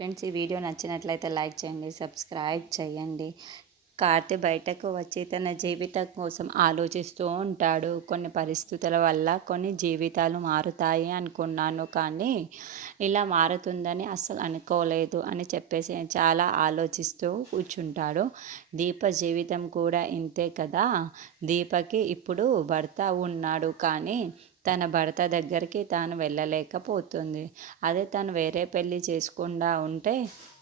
Friends, ఈ video నచ్చినట్లయితే like చేయండి, సబ్స్క్రైబ్ చేయండి. కార్తీ బయటకు వచ్చి తన జీవితం కోసం ఆలోచిస్తూ ఉంటాడు. కొన్ని పరిస్థితుల వల్ల కొన్ని జీవితాలు మారుతాయి అనుకున్నాను, కానీ ఇలా మారుతుందని అస్సలు అనుకోలేదు అని చెప్పేసి చాలా ఆలోచిస్తూ కూర్చుంటాడు. దీప జీవితం కూడా ఇంతే కదా. దీపకి ఇప్పుడు భర్త ఉన్నాడు, కానీ తన భర్త దగ్గరికి తాను వెళ్ళలేకపోతుంది. అదే తను వేరే పెళ్ళి చేసుకుండా ఉంటే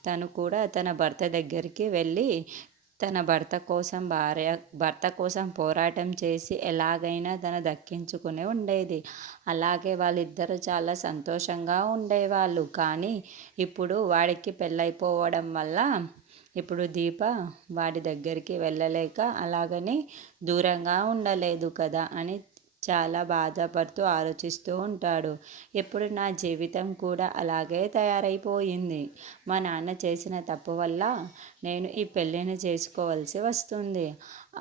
తను కూడా తన భర్త దగ్గరికి వెళ్ళి తన భర్త కోసం పోరాటం చేసి ఎలాగైనా తను దక్కించుకుని ఉండేది. అలాగే వాళ్ళిద్దరూ చాలా సంతోషంగా ఉండేవాళ్ళు. కానీ ఇప్పుడు వాడికి పెళ్ళైపోవడం వల్ల ఇప్పుడు దీప వాడి దగ్గరికి వెళ్ళలేక అలాగని దూరంగా ఉండలేదు కదా అని చాలా బాధపడుతూ ఆలోచిస్తూ ఉంటాడు. ఇప్పుడు నా జీవితం కూడా అలాగే తయారైపోయింది. మా నాన్న చేసిన తప్పు వల్ల నేను ఈ పెళ్ళిని చేసుకోవాల్సి వస్తుంది.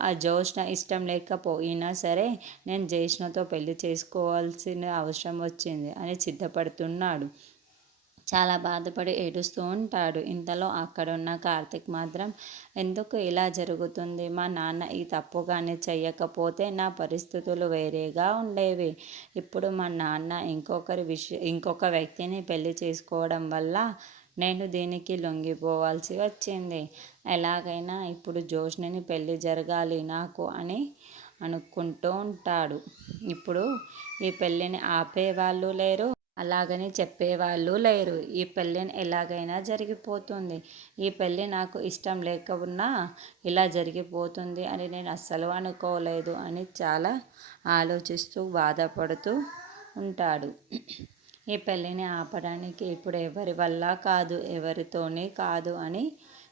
ఆ జ్యోత్స్న ఇష్టం లేకపోయినా సరే నేను జ్యోత్స్నతో పెళ్లి చేసుకోవాల్సిన అవసరం వచ్చింది అని సిద్ధపడుతున్నాడు. చాలా బాధపడి ఏడుస్తూ ఉంటాడు. ఇంతలో అక్కడున్న కార్తిక్ మాత్రం, ఎందుకు ఇలా జరుగుతుంది? మా నాన్న ఈ తప్పు కానీ చెయ్యకపోతే నా పరిస్థితులు వేరేగా ఉండేవి. ఇప్పుడు మా నాన్న ఇంకొక వ్యక్తిని పెళ్లి చేసుకోవడం వల్ల నేను దీనికి లొంగిపోవాల్సి వచ్చింది. ఎలాగైనా ఇప్పుడు జోష్ని పెళ్లి జరగాలి నాకు అని అనుకుంటూ ఉంటాడు. ఇప్పుడు ఈ పెళ్ళిని ఆపేవాళ్ళు లేరు, అలాగని చెప్పేవాళ్ళు లేరు. ఈ పెళ్ళిని ఎలాగైనా జరిగిపోతుంది. ఈ పెళ్ళి నాకు ఇష్టం లేకున్నా ఇలా జరిగిపోతుంది అని నేను అస్సలు అనుకోలేదు అని చాలా ఆలోచిస్తూ బాధపడుతూ ఉంటాడు. ఈ పెళ్ళిని ఆపడానికి ఇప్పుడు ఎవరి వల్ల కాదు, ఎవరితోనే కాదు అని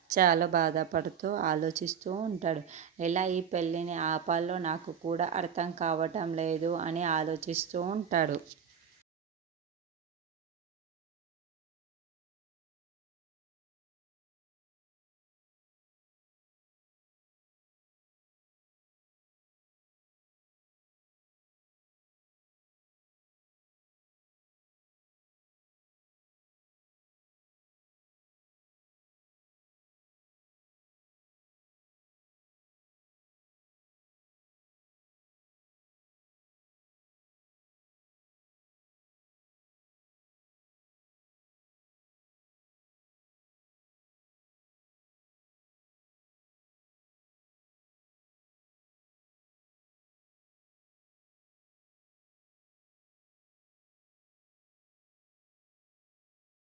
చాలా బాధపడుతూ ఆలోచిస్తూ ఉంటాడు. ఎలా ఈ పెళ్ళిని ఆపాలో నాకు కూడా అర్థం కావటం లేదు అని ఆలోచిస్తూ ఉంటాడు.